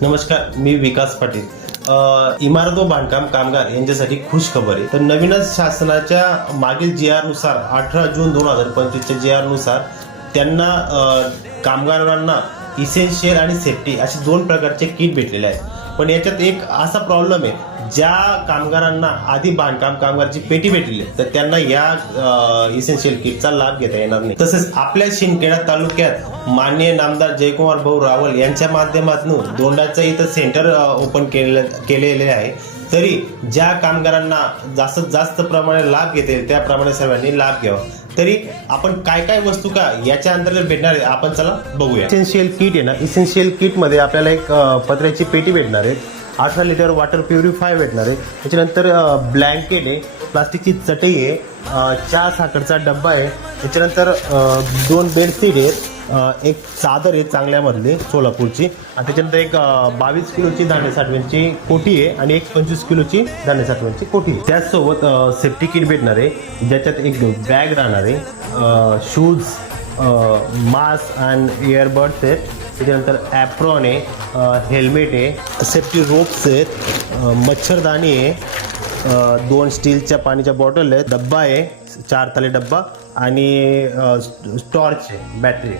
नमस्कार, मी विकास पाटील. इमारत व बांधकाम कामगार यांच्यासाठी खुश खबर आहे. तर नवीनच शासनाच्या मागील GR नुसार 18 जून 2025च्या GR नुसार त्यांना कामगारांना इसेन्शियल आणि सेफ्टी असे दोन प्रकारचे किट भेटलेले आहेत. पण याच्यात एक असा प्रॉब्लेम आहे, ज्या कामगारांना आधी बांधकाम कामगारची पेटी भेटली तर त्यांना या इसेन्शियल किटचा लाभ घेता येणार नाही. तसेच आपल्या शिंदखेडा तालुक्यात माननीय नामदार जयकुमार भाऊ रावल यांच्या माध्यमातून दोंडाचं इथं सेंटर ओपन केलेले आहे. तरी ज्या कामगारांना जास्तीत जास्त प्रमाणे लाभ घेता येईल त्याप्रमाणे सर्वांनी लाभ घ्यावा. तरी आपण काय काय वस्तू का याच्या अंतर्गत भेटणार आहे आपण चला बघूया. इसेन्शियल किट आहे ना, इसेन्शियल किट मध्ये आपल्याला एक पत्र्याची पेटी भेटणार आहे, 18 लिटर वॉटर प्युरिफाय भेटणार आहे. त्याच्यानंतर ब्लँकेट आहे, प्लास्टिकची चटई आहे, चहा साखरचा डब्बा आहे. त्याच्यानंतर 2 बेडशीट आहेत, एक चादर आहे चांगल्यामधली सोलापूरची, आणि त्याच्यानंतर एक 22 किलोची धान्य साठवणची कोठी आहे आणि एक 25 किलोची धान्य साठवणची कोठी आहे. त्याचसोबत सेफ्टी किट भेटणार आहे, ज्याच्यात एक बॅग राहणार आहे, शूज, मास्क अँड इयरबड्स आहेत. त्याच्यानंतर ॲप्रॉन आहे, हेल्मेट आहे, सेफ्टी रोप्स आहेत, मच्छरदाणी आहे, 2 स्टीलच्या पाण्याच्या बॉटल आहेत, डब्बा आहे 4 थाली डब्बा, आणि टॉर्च आहे, बॅटरी.